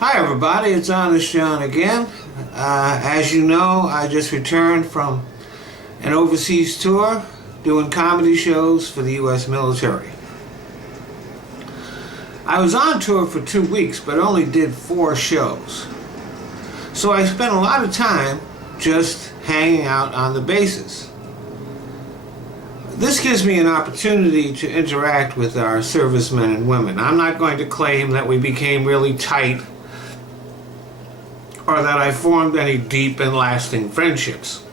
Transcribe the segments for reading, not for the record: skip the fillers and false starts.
Hi everybody, it's Honest John again. As you know, I just returned from an overseas tour doing comedy shows for the U.S. military. I was on tour for 2 weeks but only did 4 shows. So I spent a lot of time just hanging out on the bases. This gives me an opportunity to interact with our servicemen and women. I'm not going to claim that we became really tight or that I formed any deep and lasting friendships.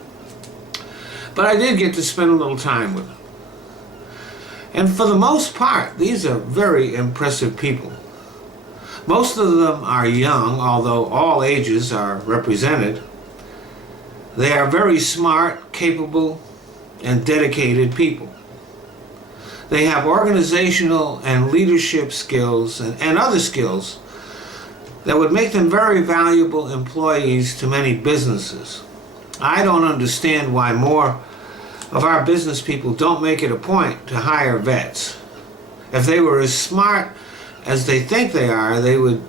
But I did get to spend a little time with them. And for the most part, these are very impressive people. Most of them are young, although all ages are represented. They are very smart, capable, and dedicated people. They have organizational and leadership skills and other skills that would make them very valuable employees to many businesses. I don't understand why more of our business people don't make it a point to hire vets. If they were as smart as they think they are, they would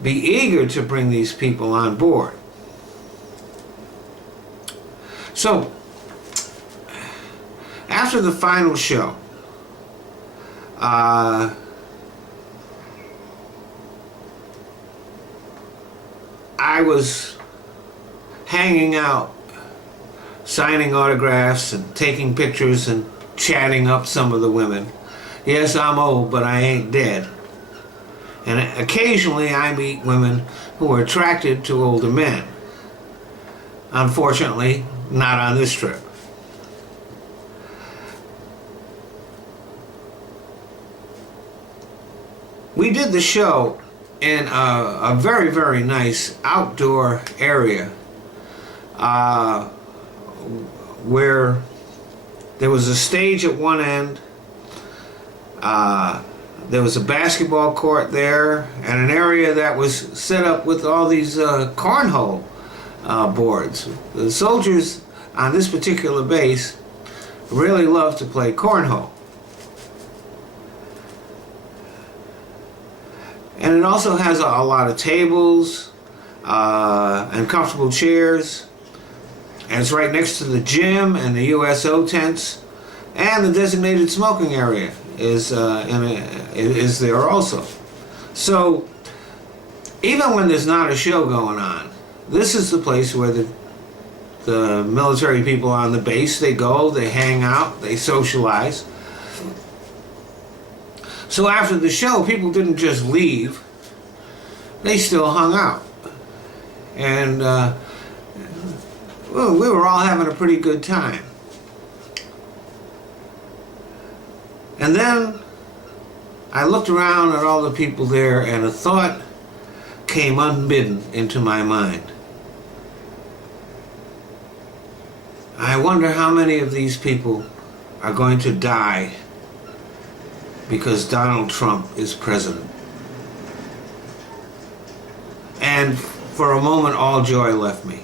be eager to bring these people on board. So, after the final show, I was hanging out, signing autographs and taking pictures and chatting up some of the women. Yes, I'm old, but I ain't dead. And occasionally I meet women who are attracted to older men. Unfortunately, not on this trip. We did the show in a very, very nice outdoor area where there was a stage at one end, there was a basketball court there, and an area that was set up with all these cornhole boards. The soldiers on this particular base really love to play cornhole. And it also has a lot of tables and comfortable chairs. And it's right next to the gym and the USO tents. And the designated smoking area is there also. So even when there's not a show going on, this is the place where the military people on the base, they go, they hang out, they socialize. So after the show, people didn't just leave, they still hung out. And well, we were all having a pretty good time. And then I looked around at all the people there and a thought came unbidden into my mind. I wonder how many of these people are going to die because Donald Trump is president. And for a moment, all joy left me.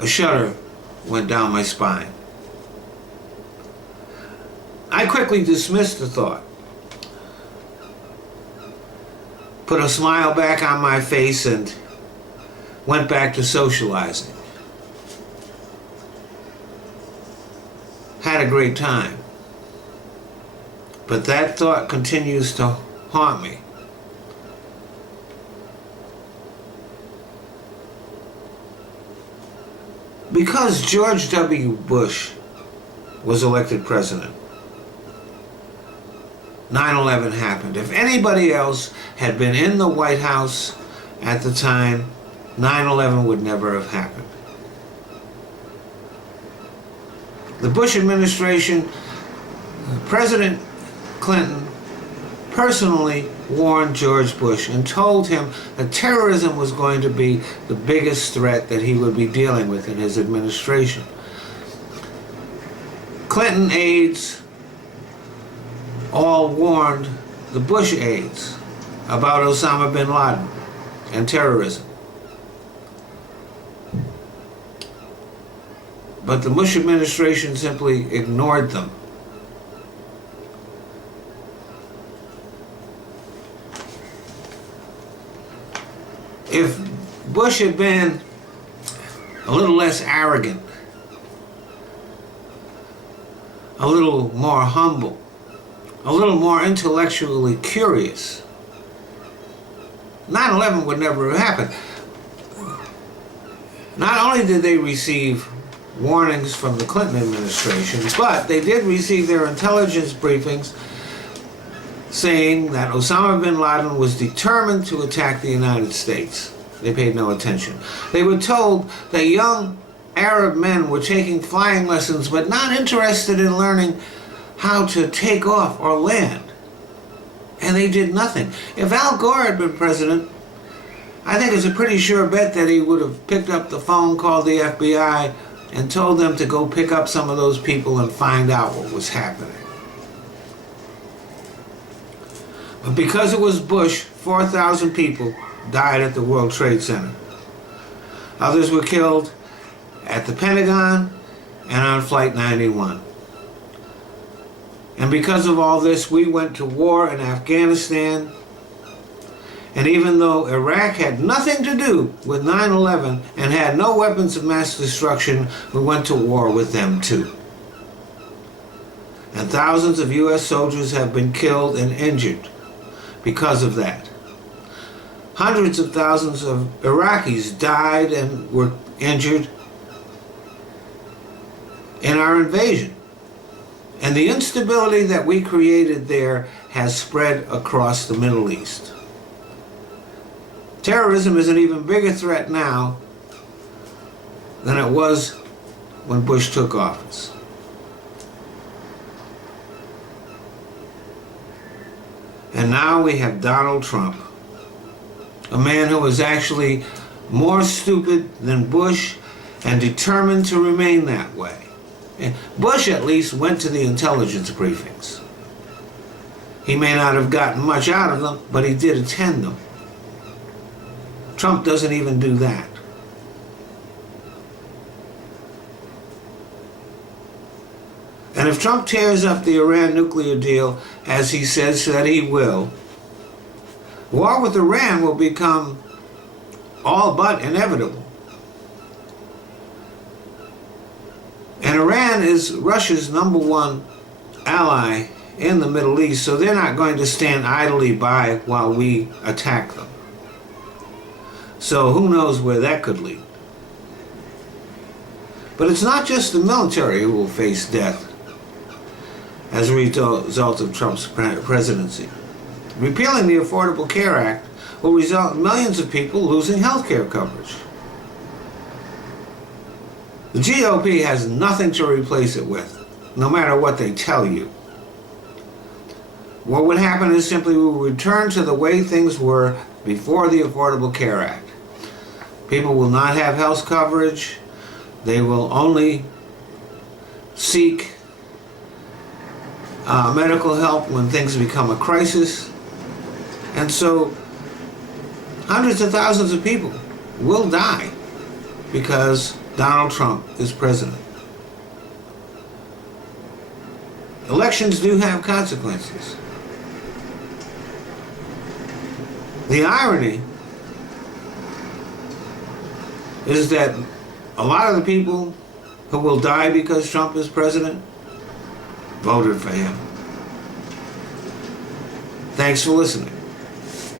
A shudder went down my spine. I quickly dismissed the thought, put a smile back on my face, and went back to socializing. Had a great time. But that thought continues to haunt me. Because George W. Bush was elected president, 9/11 happened. If anybody else had been in the White House at the time, 9/11 would never have happened. The Bush administration, President Clinton personally warned George Bush and told him that terrorism was going to be the biggest threat that he would be dealing with in his administration. Clinton aides all warned the Bush aides about Osama bin Laden and terrorism. But the Bush administration simply ignored them. If Bush had been a little less arrogant, a little more humble, a little more intellectually curious, 9/11 would never have happened. Not only did they receive warnings from the Clinton administration, but they did receive their intelligence briefings saying that Osama bin Laden was determined to attack the United States. They paid no attention. They were told that young Arab men were taking flying lessons but not interested in learning how to take off or land. And they did nothing. If Al Gore had been president, I think it's a pretty sure bet that he would have picked up the phone, called the FBI, and told them to go pick up some of those people and find out what was happening. But because it was Bush, 4,000 people died at the World Trade Center. Others were killed at the Pentagon and on Flight 91. And because of all this, we went to war in Afghanistan. And even though Iraq had nothing to do with 9/11 and had no weapons of mass destruction, we went to war with them too. And thousands of U.S. soldiers have been killed and injured because of that. Hundreds of thousands of Iraqis died and were injured in our invasion. And the instability that we created there has spread across the Middle East. Terrorism is an even bigger threat now than it was when Bush took office. And now we have Donald Trump, a man who is actually more stupid than Bush and determined to remain that way. And Bush at least went to the intelligence briefings. He may not have gotten much out of them, but he did attend them. Trump doesn't even do that. And if Trump tears up the Iran nuclear deal, as he says that he will, war with Iran will become all but inevitable. And Iran is Russia's #1 ally in the Middle East, so they're not going to stand idly by while we attack them. So who knows where that could lead. But it's not just the military who will face death as a result of Trump's presidency. Repealing the Affordable Care Act will result in millions of people losing health care coverage. The GOP has nothing to replace it with, no matter what they tell you. What would happen is simply we will return to the way things were before the Affordable Care Act. People will not have health coverage. They will only seek medical help when things become a crisis. And so hundreds of thousands of people will die because Donald Trump is president. Elections do have consequences. The irony is that a lot of the people who will die because Trump is president voted for him. Thanks for listening.